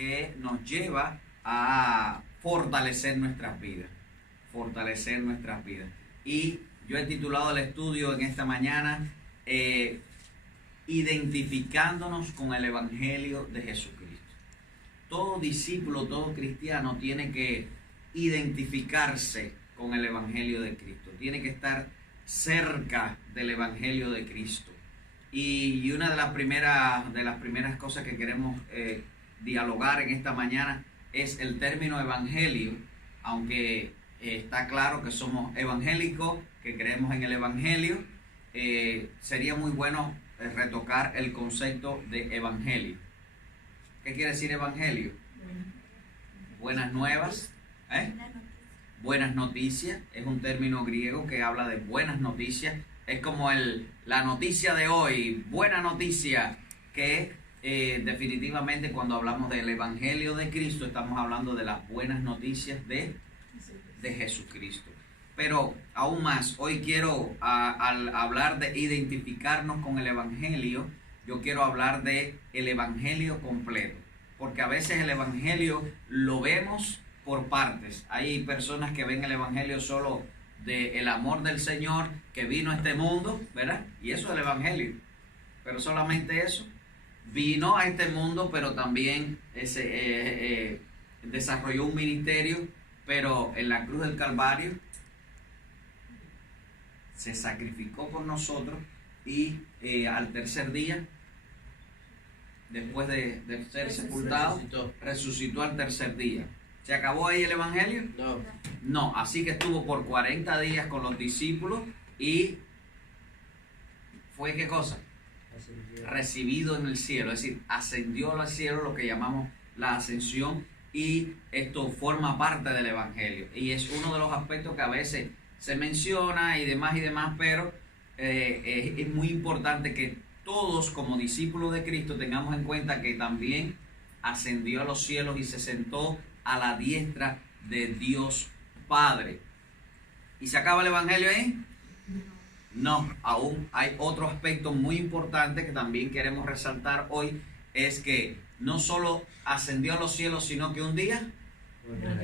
que nos lleva a fortalecer nuestras vidas. Fortalecer nuestras vidas. Y yo he titulado el estudio en esta mañana, identificándonos con el Evangelio de Jesucristo. Todo discípulo, todo cristiano tiene que identificarse con el Evangelio de Cristo. Tiene que estar cerca del Evangelio de Cristo. Y una de las primeras cosas que queremos dialogar en esta mañana es el término evangelio, aunque está claro que somos evangélicos, que creemos en el Evangelio. Sería muy bueno retocar el concepto de evangelio. ¿Qué quiere decir evangelio? Buenas nuevas, buenas noticias. Es un término griego que habla de buenas noticias. Es como la noticia de hoy, buena noticia, que definitivamente cuando hablamos del Evangelio de Cristo estamos hablando de las buenas noticias de Jesucristo. Pero aún más, hoy quiero, al hablar de identificarnos con el Evangelio, yo quiero hablar de el Evangelio completo, porque a veces el Evangelio lo vemos por partes. Hay personas que ven el Evangelio solo del amor del Señor que vino a este mundo, ¿verdad? Y eso es el Evangelio. Pero solamente eso. Vino a este mundo, pero también desarrolló un ministerio, pero en la cruz del Calvario se sacrificó por nosotros y al tercer día, después de ser sepultado, resucitó al tercer día. ¿Se acabó ahí el Evangelio? No, así que estuvo por 40 días con los discípulos y fue, ¿qué cosa? Recibido en el cielo, es decir, ascendió al cielo, lo que llamamos la ascensión, y esto forma parte del Evangelio. Y es uno de los aspectos que a veces se menciona y demás, pero es muy importante que todos como discípulos de Cristo tengamos en cuenta que también ascendió a los cielos y se sentó a la diestra de Dios Padre. ¿Y se acaba el Evangelio ahí? No, aún hay otro aspecto muy importante que también queremos resaltar hoy, es que no solo ascendió a los cielos, sino que un día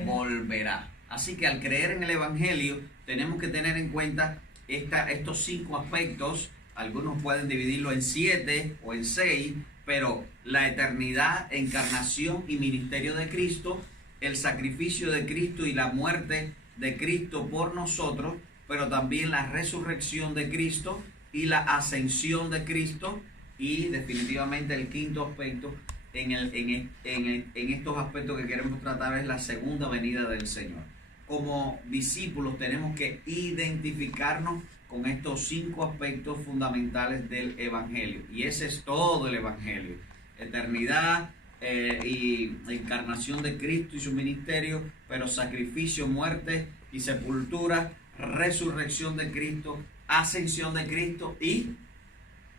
volverá. Así que al creer en el Evangelio tenemos que tener en cuenta estos 5 aspectos. Algunos pueden dividirlo en 7 o en 6, pero la eternidad, encarnación y ministerio de Cristo, el sacrificio de Cristo y la muerte de Cristo por nosotros, pero también la resurrección de Cristo y la ascensión de Cristo, y definitivamente el quinto aspecto en estos aspectos que queremos tratar es la segunda venida del Señor. Como discípulos tenemos que identificarnos con estos 5 aspectos fundamentales del Evangelio, y ese es todo el Evangelio: eternidad, y encarnación de Cristo y su ministerio, pero sacrificio, muerte y sepultura, resurrección de Cristo, ascensión de Cristo y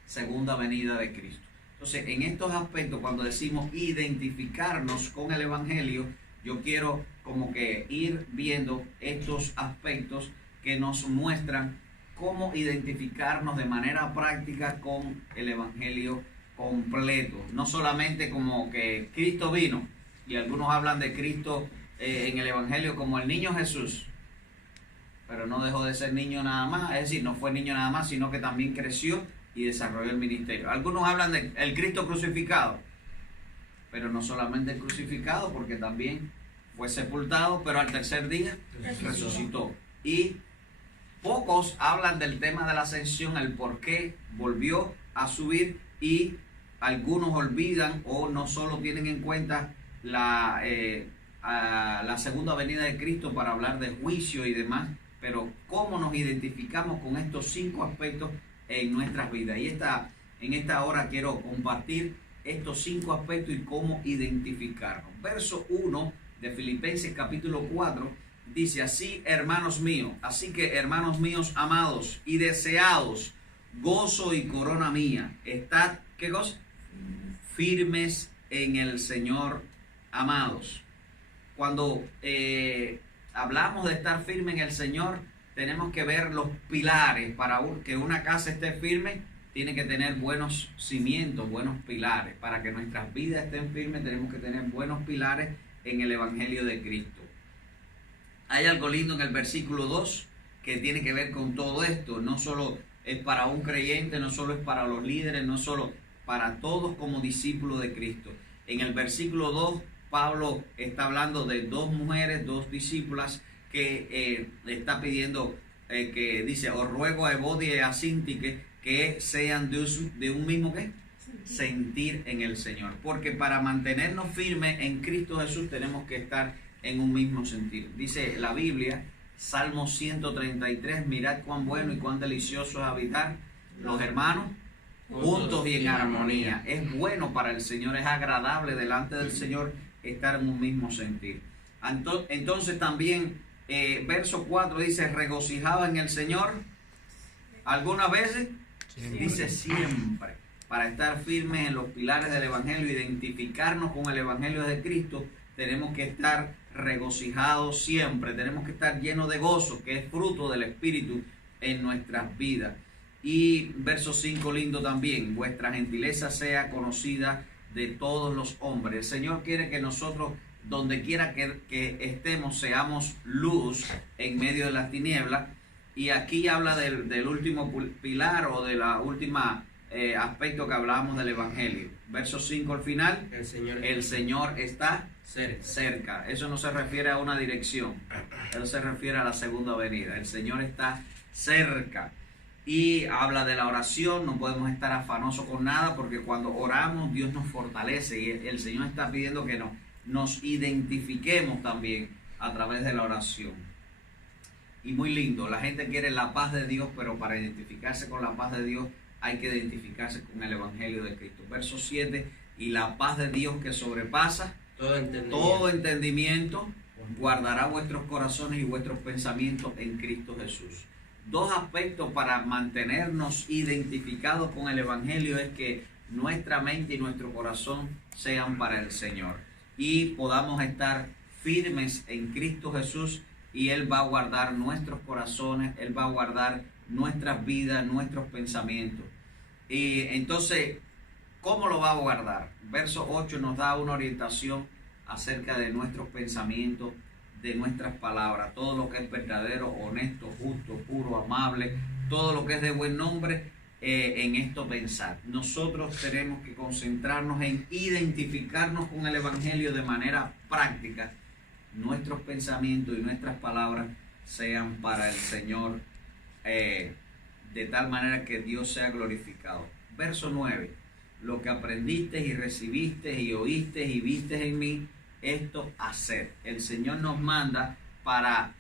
segunda venida de Cristo. Entonces, en estos aspectos, cuando decimos identificarnos con el Evangelio, yo quiero como que ir viendo estos aspectos que nos muestran cómo identificarnos de manera práctica con el Evangelio completo. No solamente como que Cristo vino, y algunos hablan de Cristo en el Evangelio como el niño Jesús, pero no dejó de ser niño nada más, es decir, no fue niño nada más, sino que también creció y desarrolló el ministerio. Algunos hablan de el Cristo crucificado, pero no solamente el crucificado, porque también fue sepultado, pero al tercer día resucitó. Y pocos hablan del tema de la ascensión, el por qué volvió a subir, y algunos olvidan o no solo tienen en cuenta la segunda venida de Cristo para hablar de juicio y demás, pero cómo nos identificamos con estos 5 aspectos en nuestras vidas. Y en esta hora quiero compartir estos 5 aspectos y cómo identificarnos. Verso 1 de Filipenses capítulo 4 dice así: así que hermanos míos amados y deseados, gozo y corona mía, estad, ¿qué cosa? Firmes en el Señor, amados. Cuando hablamos de estar firme en el Señor, tenemos que ver los pilares. Para que una casa esté firme, tiene que tener buenos cimientos, buenos pilares. Para que nuestras vidas estén firmes tenemos que tener buenos pilares en el Evangelio de Cristo. Hay algo lindo en el versículo 2 que tiene que ver con todo esto. No solo es para un creyente, no solo es para los líderes, no solo para todos como discípulos de Cristo. En el versículo 2, Pablo está hablando de dos mujeres, dos discípulas que está pidiendo, que dice, os ruego a Evodia y a Síntique que sean de un mismo ¿qué? Sentir en el Señor. Porque para mantenernos firmes en Cristo Jesús tenemos que estar en un mismo sentir. Dice la Biblia, Salmo 133, mirad cuán bueno y cuán delicioso es habitar los hermanos juntos y en armonía. Es bueno para el Señor, es agradable delante del Señor estar en un mismo sentir. Entonces también verso 4 dice, regocijaba en el Señor algunas veces, dice siempre. Para estar firmes en los pilares del Evangelio, identificarnos con el Evangelio de Cristo, tenemos que estar regocijados siempre, tenemos que estar llenos de gozo, que es fruto del Espíritu en nuestras vidas. Y verso 5 lindo también, vuestra gentileza sea conocida de todos los hombres. El Señor quiere que nosotros, donde quiera que estemos, seamos luz en medio de las tinieblas. Y aquí habla del último pilar o de la última aspecto que hablábamos del Evangelio. Verso 5 al final, el Señor está cerca. Eso no se refiere a una dirección, eso se refiere a la segunda venida. El Señor está cerca. Y habla de la oración, no podemos estar afanosos con nada, porque cuando oramos Dios nos fortalece y el Señor está pidiendo que nos identifiquemos también a través de la oración. Y muy lindo, la gente quiere la paz de Dios, pero para identificarse con la paz de Dios hay que identificarse con el Evangelio de Cristo. Verso 7, y la paz de Dios que sobrepasa todo entendimiento guardará vuestros corazones y vuestros pensamientos en Cristo Jesús. Dos aspectos para mantenernos identificados con el Evangelio es que nuestra mente y nuestro corazón sean para el Señor y podamos estar firmes en Cristo Jesús, y Él va a guardar nuestros corazones, Él va a guardar nuestras vidas, nuestros pensamientos. Y entonces, ¿cómo lo va a guardar? Verso 8 nos da una orientación acerca de nuestros pensamientos, de nuestras palabras, todo lo que es verdadero, honesto, justo, puro, amable, todo lo que es de buen nombre, en esto pensar. Nosotros tenemos que concentrarnos en identificarnos con el Evangelio de manera práctica. Nuestros pensamientos y nuestras palabras sean para el Señor, de tal manera que Dios sea glorificado. Verso 9, lo que aprendiste y recibiste y oíste y viste en mí, esto hacer. El Señor nos manda para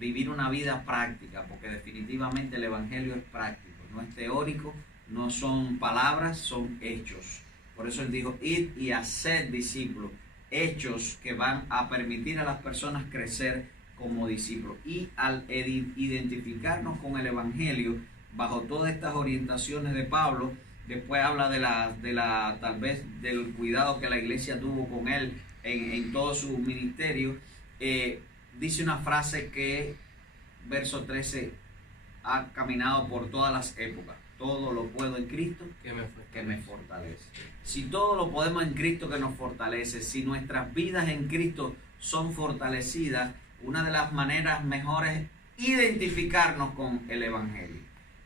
vivir una vida práctica, porque definitivamente el Evangelio es práctico, no es teórico, no son palabras, son hechos. Por eso Él dijo, id y haced discípulos, hechos que van a permitir a las personas crecer como discípulos. Y al identificarnos con el Evangelio, bajo todas estas orientaciones de Pablo, después habla de la tal vez del cuidado que la iglesia tuvo con él en todo su ministerio. Dice una frase que, verso 13, ha caminado por todas las épocas. Todo lo puedo en Cristo que me fortalece. Si todo lo podemos en Cristo que nos fortalece, si nuestras vidas en Cristo son fortalecidas, una de las maneras mejores es identificarnos con el Evangelio,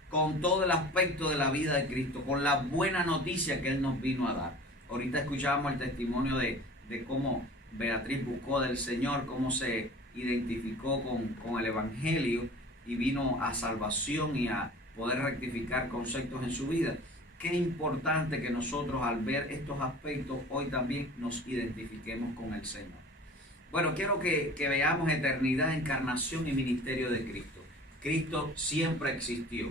con todo el aspecto de la vida de Cristo, con la buena noticia que Él nos vino a dar. Ahorita escuchábamos el testimonio de cómo Beatriz buscó del Señor, cómo se identificó con el Evangelio y vino a salvación y a poder rectificar conceptos en su vida. Qué importante que nosotros, al ver estos aspectos, hoy también nos identifiquemos con el Señor. Bueno, quiero que veamos eternidad, encarnación y ministerio de Cristo. Cristo siempre existió.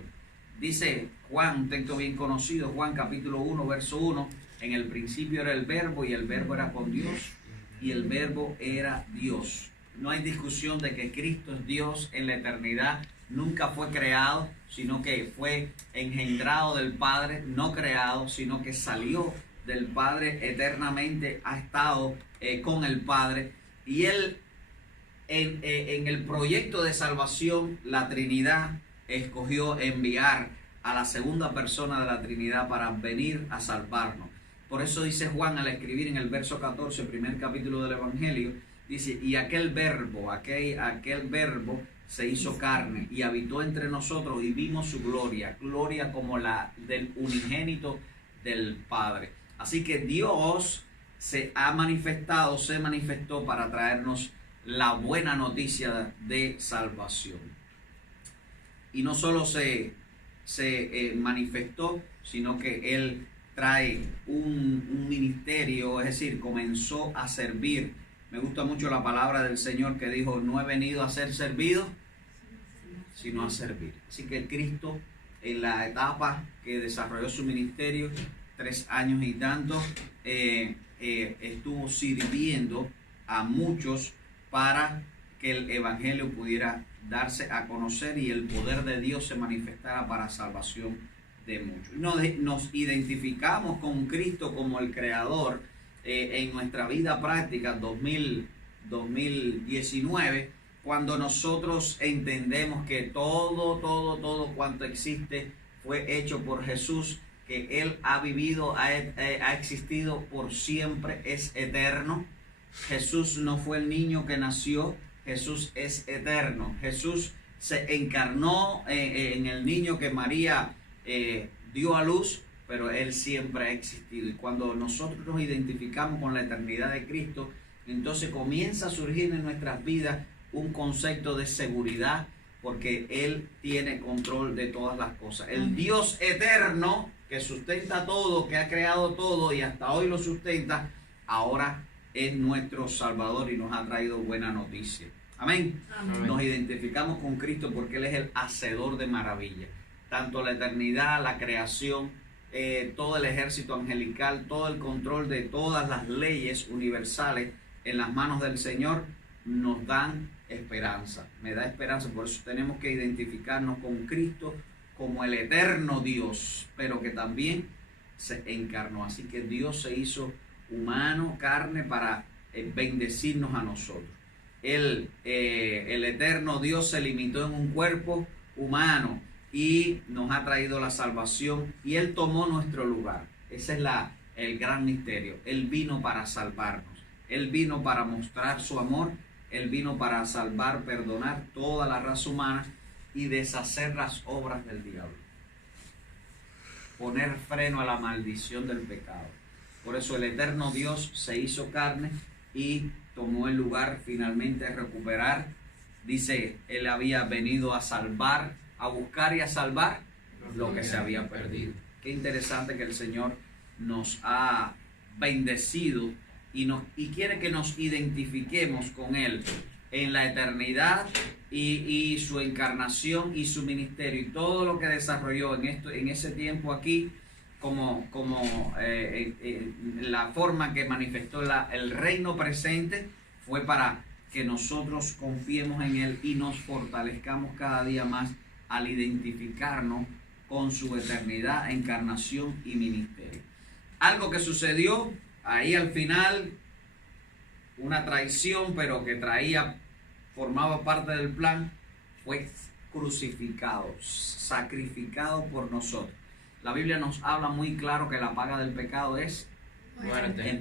Dice Juan, un texto bien conocido, Juan capítulo 1, verso 1, en el principio era el Verbo y el Verbo era con Dios y el Verbo era Dios. No hay discusión de que Cristo es Dios en la eternidad. Nunca fue creado, sino que fue engendrado del Padre, no creado, sino que salió del Padre eternamente, ha estado con el Padre. Y Él, en el proyecto de salvación, la Trinidad escogió enviar a la segunda persona de la Trinidad para venir a salvarnos. Por eso dice Juan al escribir en el verso 14, primer capítulo del Evangelio, dice, y aquel verbo se hizo carne y habitó entre nosotros y vimos su gloria, gloria como la del unigénito del Padre. Así que Dios se manifestó para traernos la buena noticia de salvación. Y no solo se manifestó, sino que Él trae un ministerio, es decir, comenzó a servir. Me gusta mucho la palabra del Señor que dijo, no he venido a ser servido, sino a servir. Así que Cristo, en la etapa que desarrolló su ministerio, 3 años y tanto, estuvo sirviendo a muchos para que el Evangelio pudiera darse a conocer y el poder de Dios se manifestara para salvación de muchos. Nos identificamos con Cristo como el Creador en nuestra vida práctica 2019, cuando nosotros entendemos que todo cuanto existe fue hecho por Jesús, que Él ha vivido, ha existido por siempre, es eterno. Jesús no fue el niño que nació, Jesús es eterno. Jesús se encarnó en el niño que María dio a luz, pero Él siempre ha existido. Y cuando nosotros nos identificamos con la eternidad de Cristo, entonces comienza a surgir en nuestras vidas un concepto de seguridad, porque Él tiene control de todas las cosas. El Dios eterno que sustenta todo, que ha creado todo y hasta hoy lo sustenta, ahora es nuestro Salvador y nos ha traído buena noticia. Amén. Amén. Nos identificamos con Cristo porque Él es el hacedor de maravillas. Tanto la eternidad, la creación, todo el ejército angelical, todo el control de todas las leyes universales en las manos del Señor nos dan esperanza. Me da esperanza, por eso tenemos que identificarnos con Cristo como el eterno Dios, pero que también se encarnó. Así que Dios se hizo humano, carne, para bendecirnos a nosotros. El eterno Dios se limitó en un cuerpo humano y nos ha traído la salvación, y Él tomó nuestro lugar. Ese es el gran misterio. Él vino para salvarnos. Él vino para mostrar su amor. Él vino para salvar, perdonar toda la raza humana y deshacer las obras del diablo. Poner freno a la maldición del pecado. Por eso el eterno Dios se hizo carne y tomó el lugar, finalmente recuperar. Dice, Él había venido a salvar, a buscar y a salvar lo que se había perdido. Qué interesante que el Señor nos ha bendecido y quiere que nos identifiquemos con Él en la eternidad y su encarnación y su ministerio y todo lo que desarrolló en ese tiempo aquí, como la forma que manifestó el reino presente, fue para que nosotros confiemos en Él y nos fortalezcamos cada día más al identificarnos con su eternidad, encarnación y ministerio. Algo que sucedió ahí al final, una traición, pero que formaba parte del plan, fue crucificado, sacrificado por nosotros. La Biblia nos habla muy claro que la paga del pecado es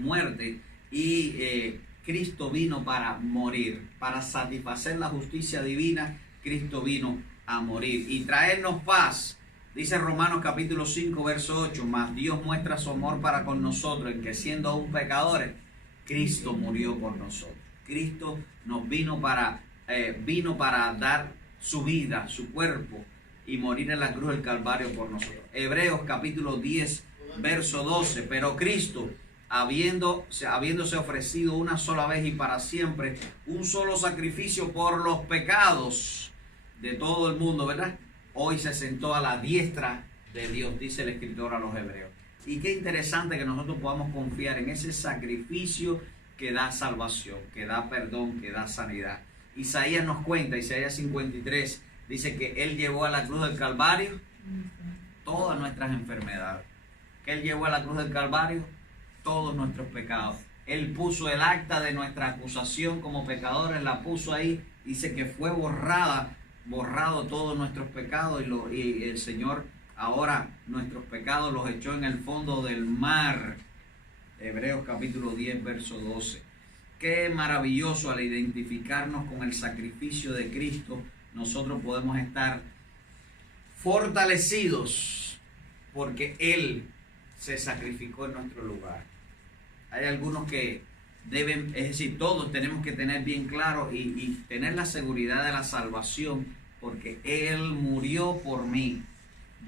muerte. Y Cristo vino para morir, para satisfacer la justicia divina. Cristo vino a morir y traernos paz. Dice Romanos capítulo 5, verso 8, mas Dios muestra su amor para con nosotros, en que siendo aún pecadores, Cristo murió por nosotros. Cristo nos vino para dar su vida, su cuerpo, y morir en la cruz del Calvario por nosotros. Hebreos capítulo 10, verso 12, pero Cristo, habiéndose ofrecido una sola vez y para siempre, un solo sacrificio por los pecados de todo el mundo, ¿verdad? Hoy se sentó a la diestra de Dios, dice el escritor a los Hebreos. Y qué interesante que nosotros podamos confiar en ese sacrificio que da salvación, que da perdón, que da sanidad. Isaías nos cuenta, Isaías 53, dice que Él llevó a la cruz del Calvario todas nuestras enfermedades. Que Él llevó a la cruz del Calvario todos nuestros pecados. Él puso el acta de nuestra acusación como pecadores, la puso ahí, dice que fue borrado todos nuestros pecados y el Señor ahora nuestros pecados los echó en el fondo del mar. Hebreos capítulo 10, verso 12. Qué maravilloso, al identificarnos con el sacrificio de Cristo, nosotros podemos estar fortalecidos porque Él se sacrificó en nuestro lugar. Hay algunos que deben, es decir, todos tenemos que tener bien claro y tener la seguridad de la salvación, porque Él murió por mí.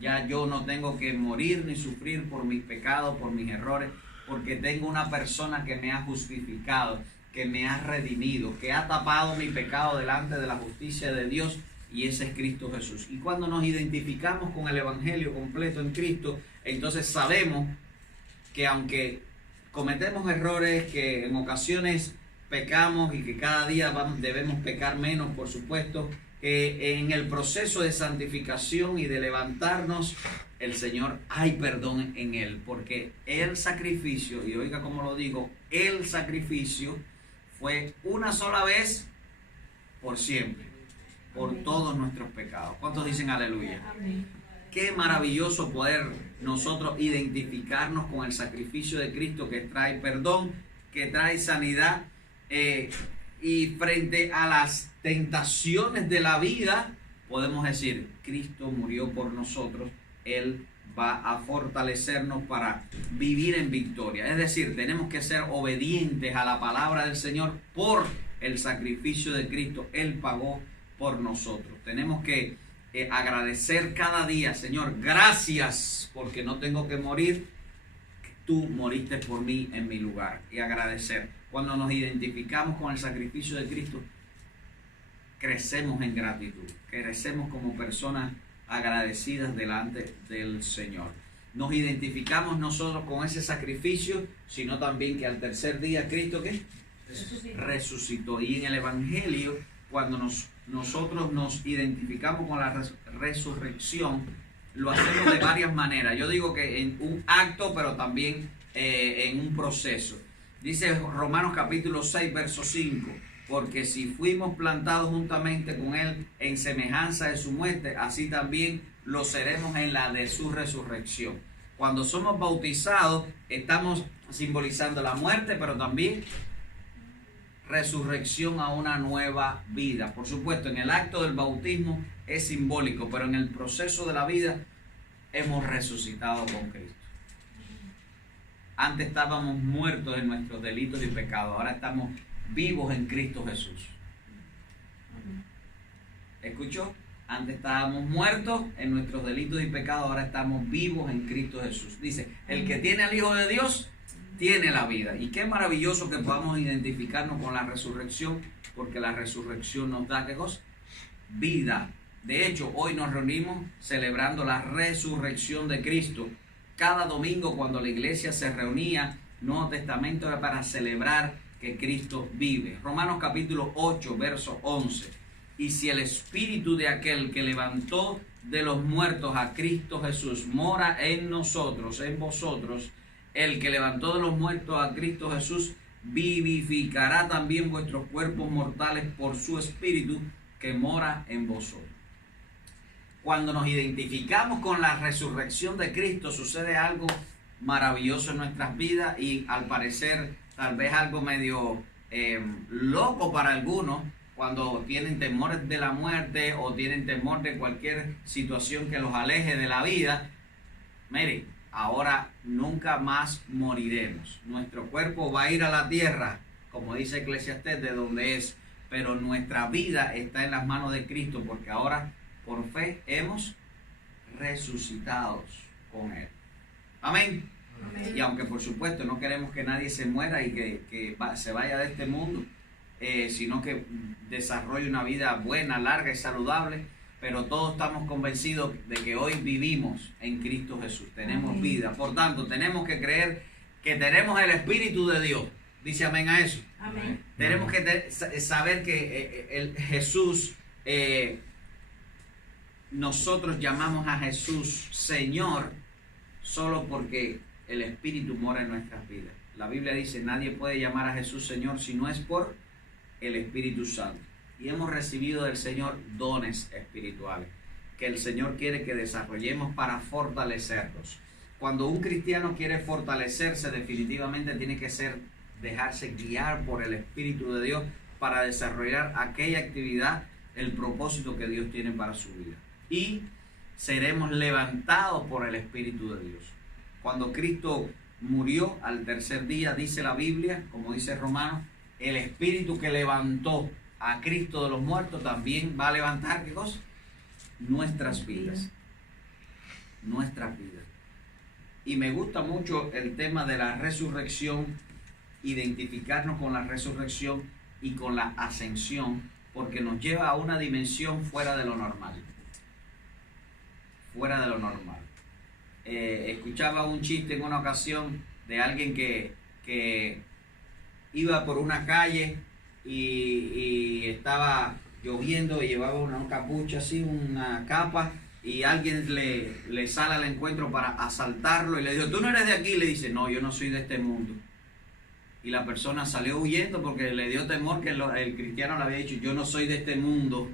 Ya yo no tengo que morir ni sufrir por mis pecados, por mis errores, porque tengo una persona que me ha justificado, que me ha redimido, que ha tapado mi pecado delante de la justicia de Dios, y ese es Cristo Jesús. Y cuando nos identificamos con el Evangelio completo en Cristo, entonces sabemos que aunque cometemos errores, que en ocasiones pecamos y que cada día debemos pecar menos, por supuesto, en el proceso de santificación y de levantarnos, el Señor, hay perdón en Él, porque el sacrificio, y oiga cómo lo digo, el sacrificio fue una sola vez por siempre, por todos nuestros pecados. ¿Cuántos dicen aleluya? Amén. Qué maravilloso poder nosotros identificarnos con el sacrificio de Cristo, que trae perdón, que trae sanidad, y frente a las tentaciones de la vida podemos decir, Cristo murió por nosotros, Él va a fortalecernos para vivir en victoria. Es decir, tenemos que ser obedientes a la palabra del Señor por el sacrificio de Cristo. Él pagó por nosotros. Tenemos que agradecer cada día, Señor, gracias porque no tengo que morir, tú moriste por mí en mi lugar, y agradecer. Cuando nos identificamos con el sacrificio de Cristo, crecemos en gratitud, crecemos como personas agradecidas delante del Señor. Nos identificamos nosotros con ese sacrificio, sino también que al tercer día Cristo ¿qué? Resucitó. Y en el Evangelio, cuando nosotros nos identificamos con la resurrección, lo hacemos de varias maneras. Yo digo que en un acto, pero también en un proceso. Dice Romanos capítulo 6, verso 5, porque si fuimos plantados juntamente con Él en semejanza de su muerte, así también lo seremos en la de su resurrección. Cuando somos bautizados, estamos simbolizando la muerte, pero también resurrección a una nueva vida. Por supuesto, en el acto del bautismo es simbólico, pero en el proceso de la vida hemos resucitado con Cristo. Antes estábamos muertos en nuestros delitos y pecados, ahora estamos vivos en Cristo Jesús. ¿Escuchó? Antes estábamos muertos en nuestros delitos y pecados, ahora estamos vivos en Cristo Jesús. Dice, el que tiene al Hijo de Dios tiene la vida. Y qué maravilloso que podamos identificarnos con la resurrección, porque la resurrección nos da ¿qué cosa? Vida. De hecho, hoy nos reunimos celebrando la resurrección de Cristo. Cada domingo cuando la iglesia se reunía, Nuevo Testamento era para celebrar que Cristo vive. Romanos capítulo 8, verso 11. Y si el espíritu de aquel que levantó de los muertos a Cristo Jesús mora en nosotros, en vosotros, el que levantó de los muertos a Cristo Jesús vivificará también vuestros cuerpos mortales por su espíritu que mora en vosotros. Cuando nos identificamos con la resurrección de Cristo, sucede algo maravilloso en nuestras vidas, y al parecer tal vez algo medio loco para algunos, cuando tienen temores de la muerte o tienen temor de cualquier situación que los aleje de la vida. Mire, ahora nunca más moriremos. Nuestro cuerpo va a ir a la tierra, como dice Eclesiastés, de donde es, pero nuestra vida está en las manos de Cristo, porque ahora por fe hemos resucitados con Él. Amén. Amén. Y aunque por supuesto no queremos que nadie se muera y que se vaya de este mundo, sino que desarrolle una vida buena, larga y saludable, pero todos estamos convencidos de que hoy vivimos en Cristo Jesús, tenemos amén. Vida. Por tanto, tenemos que creer que tenemos el Espíritu de Dios. Dice amén a eso. Amén. Tenemos que saber que el Jesús, nosotros llamamos a Jesús Señor solo porque el Espíritu mora en nuestras vidas. La Biblia dice, nadie puede llamar a Jesús Señor si no es por el Espíritu Santo. Y hemos recibido del Señor dones espirituales. que el Señor quiere que desarrollemos para fortalecerlos. Cuando un cristiano quiere fortalecerse, definitivamente tiene que dejarse guiar por el Espíritu de Dios para desarrollar aquella actividad, el propósito que Dios tiene para su vida. Y seremos levantados por el Espíritu de Dios. Cuando Cristo murió al tercer día, dice la Biblia, como dice Romanos, el Espíritu que levantó a Cristo de los muertos también va a levantar, ¿qué cosa? Nuestras vidas. Nuestras vidas. Y me gusta mucho el tema de la resurrección, identificarnos con la resurrección y con la ascensión, porque nos lleva a una dimensión fuera de lo normal. Fuera de lo normal. Escuchaba un chiste en una ocasión de alguien que iba por una calle y estaba lloviendo y llevaba una capucha así, una capa, y alguien le sale al encuentro para asaltarlo y le dijo, ¿tú no eres de aquí? Le dice, no, yo no soy de este mundo. Y la persona salió huyendo porque le dio temor que el cristiano le había dicho, yo no soy de este mundo,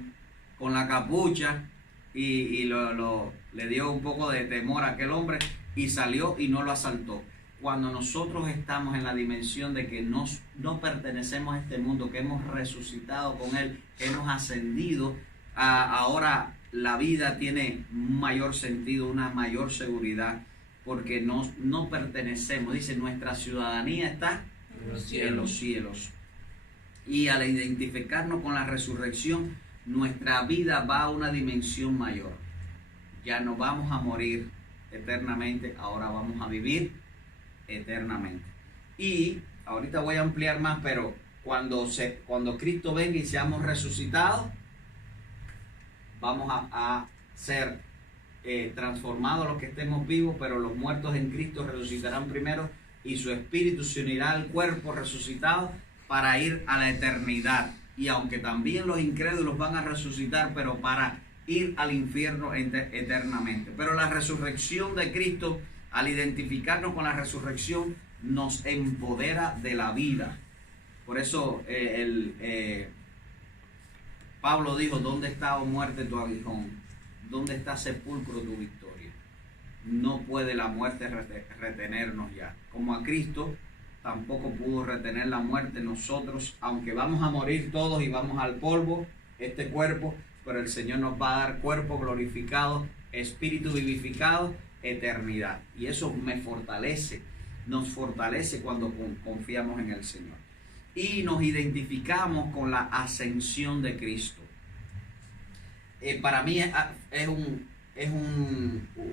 con la capucha, y le dio un poco de temor a aquel hombre y salió y no lo asaltó. Cuando nosotros estamos en la dimensión de que no pertenecemos a este mundo, que hemos resucitado con Él, que hemos ascendido, ahora la vida tiene un mayor sentido, una mayor seguridad, porque no pertenecemos. Dice, nuestra ciudadanía está en los cielos. Y al identificarnos con la resurrección, nuestra vida va a una dimensión mayor. Ya no vamos a morir eternamente, ahora vamos a vivir eternamente. Y ahorita voy a ampliar más, pero cuando Cristo venga y seamos resucitados, vamos a ser transformados los que estemos vivos, pero los muertos en Cristo resucitarán primero y su espíritu se unirá al cuerpo resucitado para ir a la eternidad. Y aunque también los incrédulos van a resucitar, pero para ir al infierno eternamente. Pero la resurrección de Cristo, al identificarnos con la resurrección, nos empodera de la vida. Por eso Pablo dijo, ¿dónde está, oh muerte, tu aguijón? ¿Dónde está, sepulcro, tu victoria? No puede la muerte retenernos ya. Como a Cristo tampoco pudo retener la muerte nosotros, aunque vamos a morir todos y vamos al polvo, este cuerpo, pero el Señor nos va a dar cuerpo glorificado, espíritu vivificado, eternidad. Y eso me fortalece, nos fortalece cuando confiamos en el Señor. Y nos identificamos con la ascensión de Cristo. Para mí es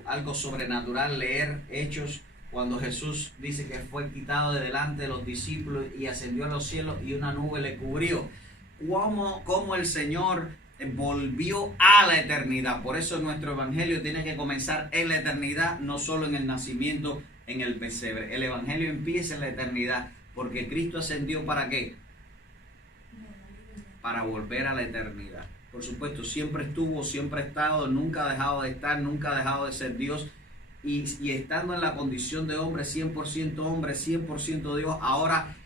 algo sobrenatural leer Hechos, cuando Jesús dice que fue quitado de delante de los discípulos y ascendió a los cielos y una nube le cubrió. Cómo el Señor volvió a la eternidad. Por eso nuestro evangelio tiene que comenzar en la eternidad, no solo en el nacimiento en el pesebre. El evangelio empieza en la eternidad, porque Cristo ascendió ¿para qué? Para volver a la eternidad. Por supuesto, siempre estuvo, siempre ha estado, nunca ha dejado de estar, nunca ha dejado de ser Dios. Y estando en la condición de hombre, 100% Dios, ahora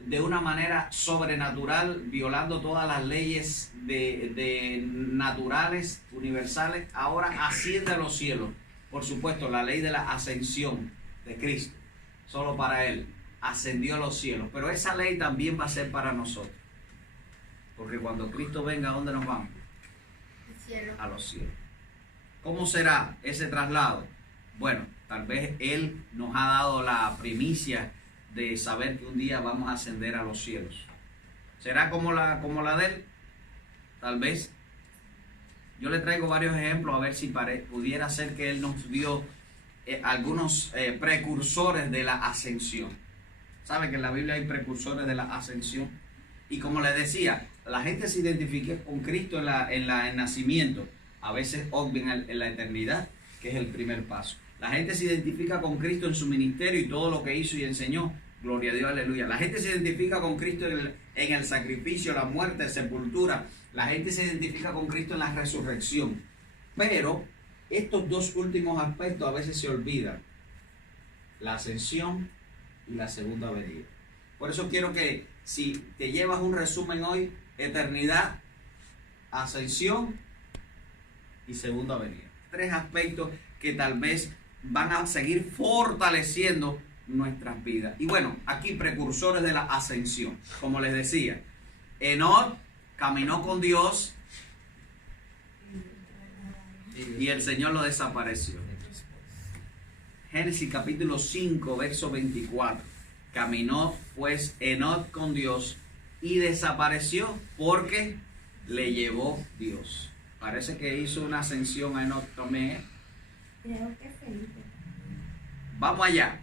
de una manera sobrenatural, violando todas las leyes de naturales, universales, ahora asciende a los cielos. Por supuesto, la ley de la ascensión de Cristo, solo para Él, ascendió a los cielos. Pero esa ley también va a ser para nosotros. Porque cuando Cristo venga, ¿a dónde nos vamos? A los cielos. ¿Cómo será ese traslado? Bueno, tal vez Él nos ha dado la primicia de saber que un día vamos a ascender a los cielos. ¿Será como la de Él? Tal vez. Yo le traigo varios ejemplos a ver si pudiera ser que Él nos dio algunos precursores de la ascensión. ¿Sabe que en la Biblia hay precursores de la ascensión? Y como les decía, la gente se identifica con Cristo en el nacimiento, a veces obvian en la eternidad, que es el primer paso. La gente se identifica con Cristo en su ministerio y todo lo que hizo y enseñó. Gloria a Dios, aleluya. La gente se identifica con Cristo en el sacrificio, la muerte, la sepultura. La gente se identifica con Cristo en la resurrección. Pero estos dos últimos aspectos a veces se olvidan. La ascensión y la segunda venida. Por eso quiero que si te llevas un resumen hoy, eternidad, ascensión y segunda venida. 3 aspectos que tal vez van a seguir fortaleciendo nuestras vidas. Y bueno, aquí precursores de la ascensión. Como les decía, Enoc caminó con Dios y el Señor lo desapareció. Génesis capítulo 5, verso 24. Caminó pues Enoc con Dios y desapareció porque le llevó Dios. Parece que hizo una ascensión a Enoc también. Creo que Felipe. Vamos allá.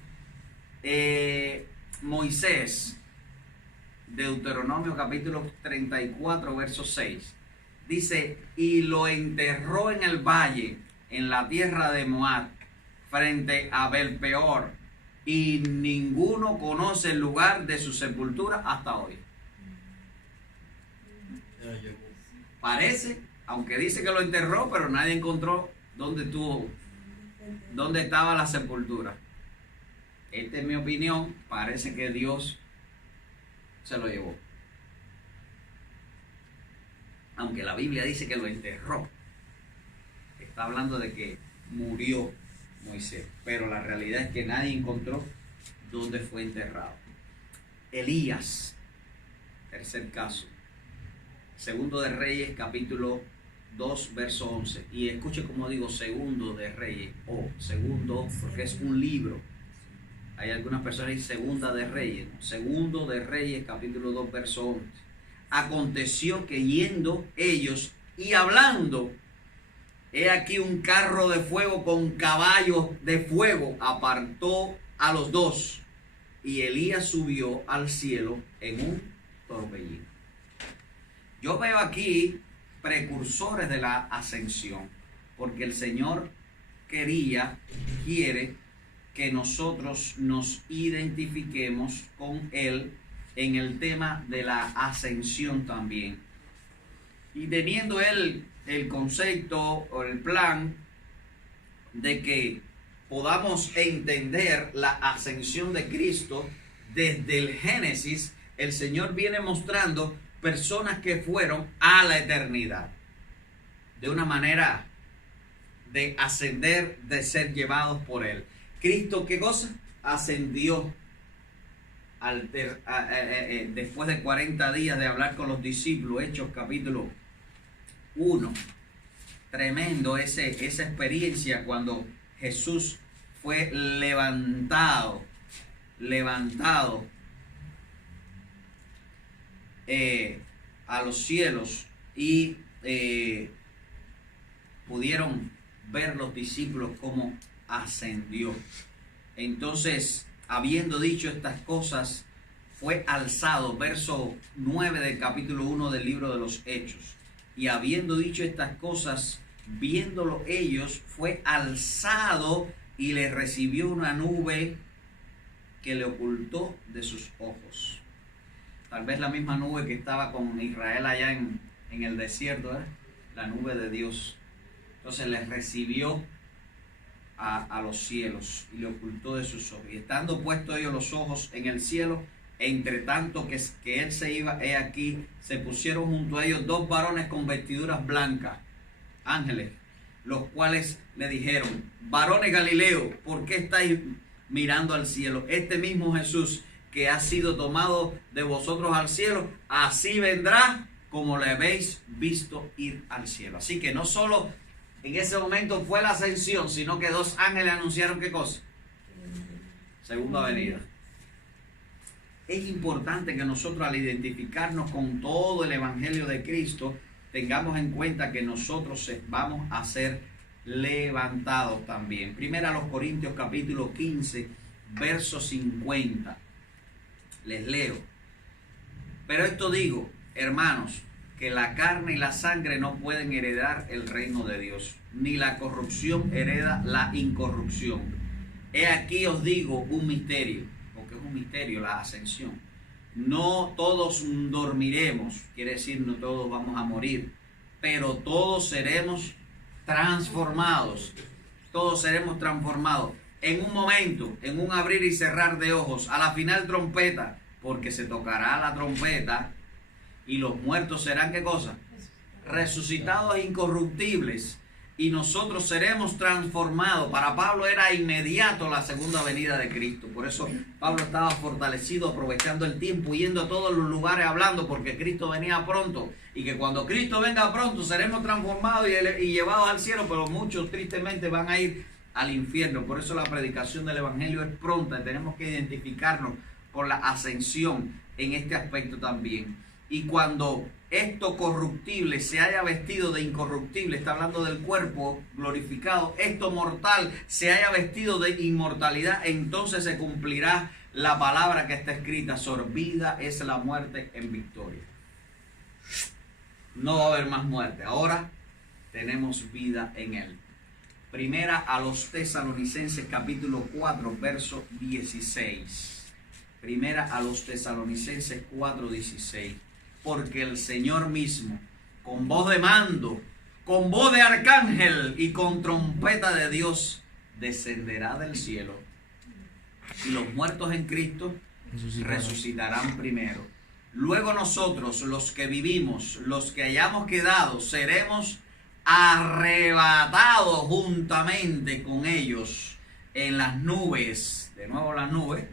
Moisés, Deuteronomio capítulo 34, verso 6. Dice, y lo enterró en el valle, en la tierra de Moab, frente a Belpeor, y ninguno conoce el lugar de su sepultura hasta hoy. Parece, aunque dice que lo enterró, pero nadie encontró dónde estaba la sepultura. Esta es mi opinión, parece que Dios se lo llevó. Aunque la Biblia dice que lo enterró. Está hablando de que murió Moisés, pero la realidad es que nadie encontró dónde fue enterrado. Elías, tercer caso. Segundo de Reyes, capítulo 2, verso 11. Y escuche como digo Segundo de Reyes, o segundo, porque es un libro. Hay algunas personas que dicen Segunda de Reyes, ¿no? Segundo de Reyes, capítulo 2, verso 11. Aconteció que yendo ellos y hablando, he aquí un carro de fuego con caballos de fuego apartó a los dos, y Elías subió al cielo en un torbellino. Yo veo aquí precursores de la ascensión, porque el Señor quiere que nosotros nos identifiquemos con Él en el tema de la ascensión también. Y teniendo Él el concepto o el plan de que podamos entender la ascensión de Cristo desde el Génesis, el Señor viene mostrando personas que fueron a la eternidad de una manera de ascender, de ser llevados por Él. Cristo, ¿qué cosa? Ascendió después de 40 días de hablar con los discípulos. Hechos capítulo 1. Tremendo esa experiencia cuando Jesús fue levantado a los cielos y pudieron ver los discípulos cómo ascendió. Entonces, habiendo dicho estas cosas, fue alzado, verso 9 del capítulo 1 del libro de los Hechos. Y habiendo dicho estas cosas, viéndolo ellos, fue alzado y le recibió una nube que le ocultó de sus ojos. Tal vez la misma nube que estaba con Israel allá en el desierto, la nube de Dios. Entonces les recibió a los cielos y le ocultó de sus ojos. Y estando puestos ellos los ojos en el cielo, entre tanto que él se iba, he aquí, se pusieron junto a ellos 2 varones con vestiduras blancas, ángeles, los cuales le dijeron: varones Galileo, ¿por qué estáis mirando al cielo? Este mismo Jesús que ha sido tomado de vosotros al cielo, así vendrá como le habéis visto ir al cielo. Así que no solo en ese momento fue la ascensión, sino que 2 ángeles anunciaron ¿qué cosa? Segunda venida. Es importante que nosotros, al identificarnos con todo el Evangelio de Cristo, tengamos en cuenta que nosotros vamos a ser levantados también. Primera a los Corintios capítulo 15, verso 50. Les leo. Pero esto digo, hermanos, que la carne y la sangre no pueden heredar el reino de Dios, ni la corrupción hereda la incorrupción. He aquí os digo un misterio, porque es un misterio la ascensión. No todos dormiremos, quiere decir no todos vamos a morir, pero todos seremos transformados. Todos seremos transformados en un momento, en un abrir y cerrar de ojos, a la final trompeta, porque se tocará la trompeta y los muertos serán ¿qué cosa? Resucitados e incorruptibles. y nosotros seremos transformados. Para Pablo era inmediato la segunda venida de Cristo. Por eso Pablo estaba fortalecido, aprovechando el tiempo, yendo a todos los lugares hablando, porque Cristo venía pronto. Y que cuando Cristo venga pronto seremos transformados y llevados al cielo, pero muchos tristemente van a ir al infierno. Por eso la predicación del Evangelio es pronta. Tenemos que identificarnos con la ascensión en este aspecto también. Y cuando esto corruptible se haya vestido de incorruptible, está hablando del cuerpo glorificado, esto mortal se haya vestido de inmortalidad, entonces se cumplirá la palabra que está escrita: sorbida es la muerte en victoria. No va a haber más muerte, ahora tenemos vida en él. Primera a los Tesalonicenses capítulo 4 verso 16. Primera a los Tesalonicenses 4:16. Porque el Señor mismo, con voz de mando, con voz de arcángel y con trompeta de Dios, descenderá del cielo. Y los muertos en Cristo resucitarán primero. Luego nosotros, los que vivimos, los que hayamos quedado, seremos arrebatados juntamente con ellos en las nubes, de nuevo las nubes,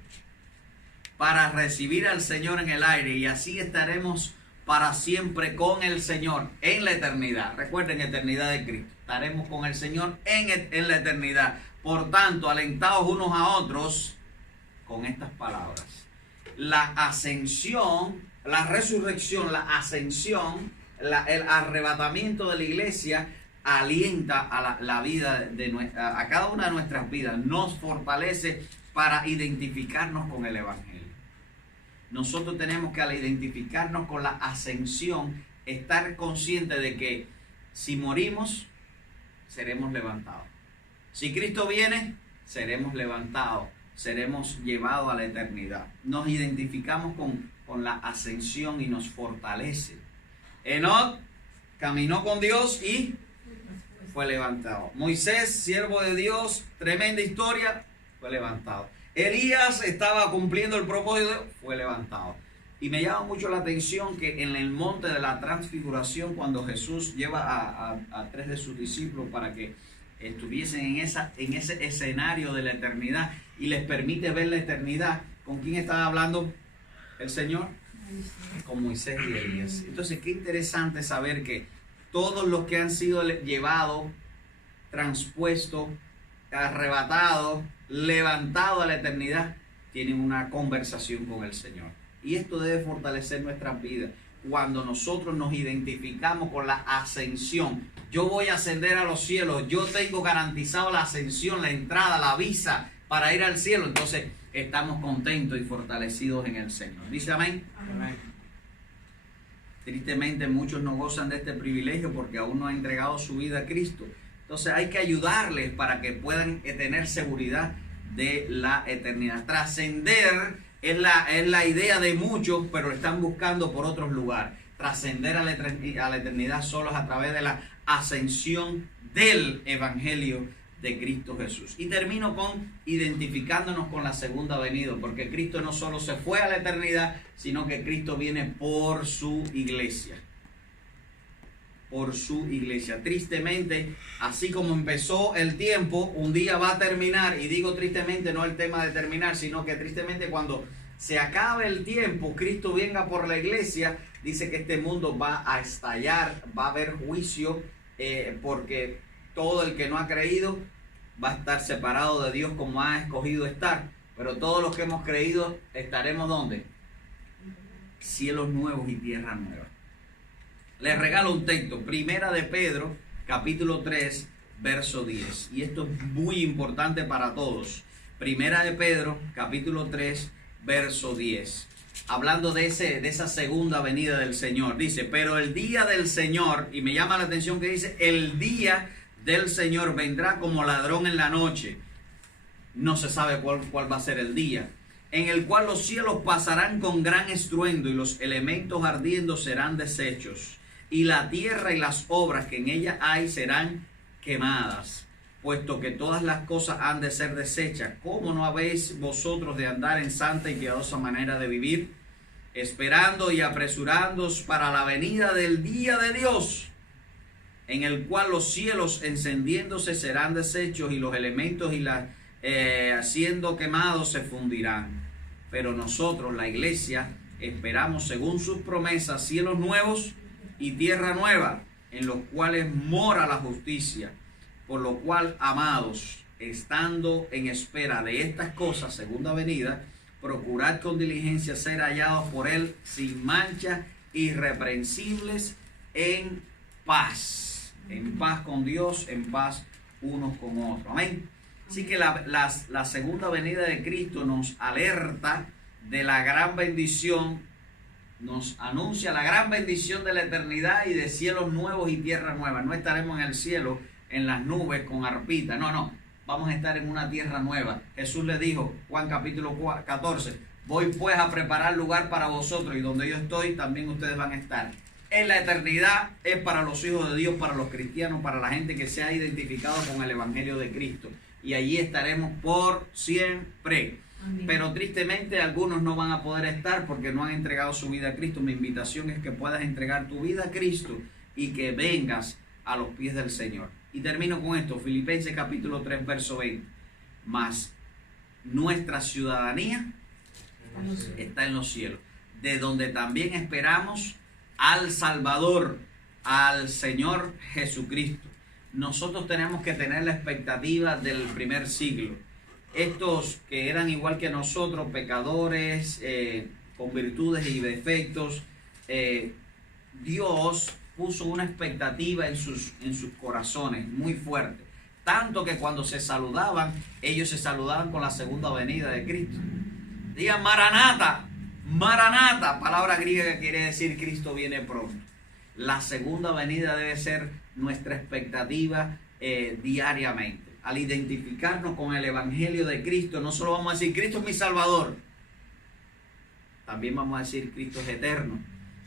para recibir al Señor en el aire, y así estaremos para siempre con el Señor en la eternidad. Recuerden, eternidad de Cristo. Estaremos con el Señor en la eternidad. Por tanto, alentados unos a otros con estas palabras. La ascensión, la resurrección, la ascensión, el arrebatamiento de la iglesia alienta a la vida a cada una de nuestras vidas. Nos fortalece para identificarnos con el Evangelio. Nosotros tenemos que, al identificarnos con la ascensión, estar conscientes de que si morimos, seremos levantados. Si Cristo viene, seremos levantados, seremos llevados a la eternidad. Nos identificamos con la ascensión y nos fortalece. Enoc caminó con Dios y fue levantado. Moisés, siervo de Dios, tremenda historia, fue levantado. Elías estaba cumpliendo el propósito, fue levantado. Y me llama mucho la atención que en el monte de la transfiguración, cuando Jesús lleva a 3 de sus discípulos para que estuviesen en ese escenario de la eternidad y les permite ver la eternidad, ¿con quién estaba hablando el Señor? Con Moisés y Elías. Entonces, qué interesante saber que todos los que han sido llevados, transpuestos, arrebatados, levantados a la eternidad, tienen una conversación con el Señor. Y esto debe fortalecer nuestras vidas. Cuando nosotros nos identificamos con la ascensión, yo voy a ascender a los cielos, yo tengo garantizado la ascensión, la entrada, la visa para ir al cielo, entonces estamos contentos y fortalecidos en el Señor. ¿Dice amén? Amén. Tristemente muchos no gozan de este privilegio porque aún no han entregado su vida a Cristo. Entonces hay que ayudarles para que puedan tener seguridad de la eternidad. Trascender es la idea de muchos, pero lo están buscando por otros lugares. Trascender a la eternidad solo es a través de la ascensión del Evangelio de Cristo Jesús. Y termino con identificándonos con la segunda venida, porque Cristo no solo se fue a la eternidad, sino que Cristo viene por su iglesia. Por su iglesia. Tristemente, así como empezó el tiempo, un día va a terminar, y digo tristemente, no el tema de terminar, sino que tristemente cuando se acabe el tiempo, Cristo venga por la iglesia, dice que este mundo va a estallar, va a haber juicio, porque todo el que no ha creído va a estar separado de Dios como ha escogido estar, pero todos los que hemos creído estaremos ¿dónde? Cielos nuevos y tierra nueva. Les regalo un texto, Primera de Pedro, capítulo 3, verso 10. Y esto es muy importante para todos. Primera de Pedro, capítulo 3, verso 10. Hablando de esa segunda venida del Señor. Dice, pero el día del Señor, y me llama la atención que dice, el día del Señor vendrá como ladrón en la noche. No se sabe cuál va a ser el día. En el cual los cielos pasarán con gran estruendo y los elementos ardiendo serán deshechos. Y la tierra y las obras que en ella hay serán quemadas, puesto que todas las cosas han de ser deshechas. ¿Cómo no habéis vosotros de andar en santa y piadosa manera de vivir, esperando y apresurándoos para la venida del día de Dios, en el cual los cielos encendiéndose serán deshechos y los elementos siendo quemados se fundirán. Pero nosotros, la iglesia, esperamos según sus promesas cielos nuevos y tierra nueva, en los cuales mora la justicia. Por lo cual, amados, estando en espera de estas cosas, segunda venida, procurad con diligencia ser hallados por él sin mancha, irreprensibles, en paz con Dios, en paz unos con otros. Amén. Así que la segunda venida de Cristo nos alerta de la gran bendición, nos anuncia la gran bendición de la eternidad y de cielos nuevos y tierra nueva. No estaremos en el cielo, en las nubes con arpita, no, vamos a estar en una tierra nueva. Jesús le dijo, Juan capítulo 14, voy pues a preparar lugar para vosotros y donde yo estoy también ustedes van a estar. En la eternidad es para los hijos de Dios, para los cristianos, para la gente que se ha identificado con el evangelio de Cristo. Y allí estaremos por siempre. Amén. Pero tristemente algunos no van a poder estar porque no han entregado su vida a Cristo. Mi invitación es que puedas entregar tu vida a Cristo y que vengas a los pies del Señor. Y termino con esto, Filipenses capítulo 3, verso 20. Mas nuestra ciudadanía está en los cielos, de donde también esperamos al Salvador, al Señor Jesucristo. Nosotros tenemos que tener la expectativa del primer siglo. Estos que eran igual que nosotros, pecadores, con virtudes y defectos, Dios puso una expectativa en sus corazones muy fuerte. Tanto que cuando se saludaban, ellos se saludaban con la segunda venida de Cristo. Digan Maranata, Maranata, palabra griega que quiere decir Cristo viene pronto. La segunda venida debe ser nuestra expectativa diariamente. Al identificarnos con el evangelio de Cristo, no solo vamos a decir Cristo es mi Salvador, también vamos a decir Cristo es eterno.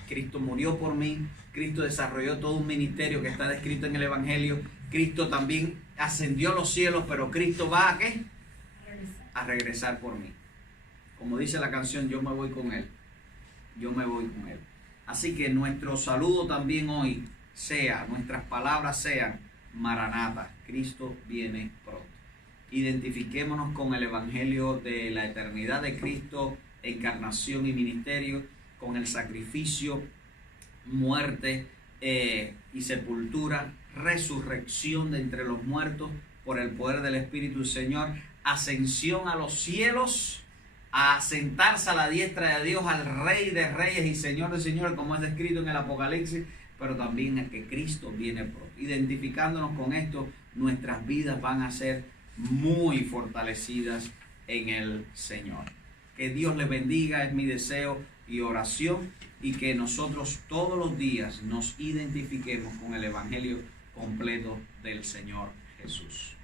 Cristo murió por mí, Cristo desarrolló todo un ministerio que está descrito en el evangelio. Cristo también ascendió a los cielos, pero Cristo va a ¿qué? A regresar por mí. Como dice la canción, yo me voy con él. Yo me voy con él. Así que nuestro saludo también hoy sea, nuestras palabras sean Maranata, Cristo viene pronto. Identifiquémonos con el evangelio de la eternidad de Cristo, encarnación y ministerio, con el sacrificio, muerte y sepultura, resurrección de entre los muertos por el poder del Espíritu del Señor, ascensión a los cielos, a sentarse a la diestra de Dios, al Rey de Reyes y Señor de Señores, como es descrito en el Apocalipsis, pero también a que Cristo viene pronto. Identificándonos con esto, nuestras vidas van a ser muy fortalecidas en el Señor. Que Dios les bendiga, es mi deseo y oración, y que nosotros todos los días nos identifiquemos con el evangelio completo del Señor Jesús.